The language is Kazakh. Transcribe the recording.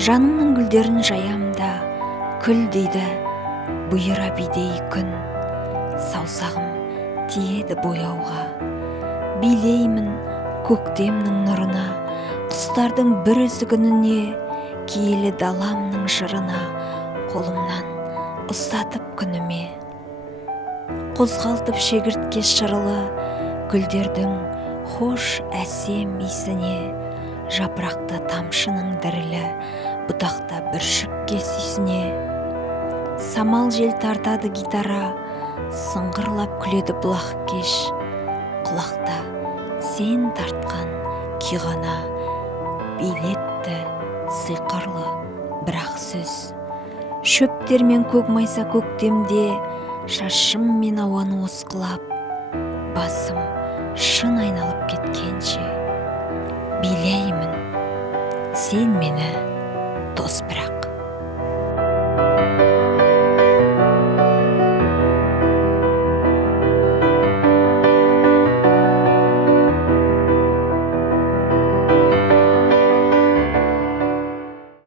Жанымның гүлдерін жаямда, күл дейді бұйыра бидей күн. Саусағым тиеді бояуға, билеймін көктемнің нұрына, құстардың бір үзігініне, киелі даламның жырына, қолымнан ұстатып күніме. Қозғалтып шегіртке шырылы, гүлдердің хош әсем исіне, жапырақты тамшының дірілі, бұтақта бүршікке сүйсіне. Самал жел тартады гитара, сыңғырлап күледі бұлақ кеш. Құлақта сен тартқан күй ғана, билетті сиқырлы бірақ сөз. Шөптер мен көк майса көктемде, шашым мен ауаны осқылап, басым шын айналып кеткенше, билеймін, сен мені тос бірақ.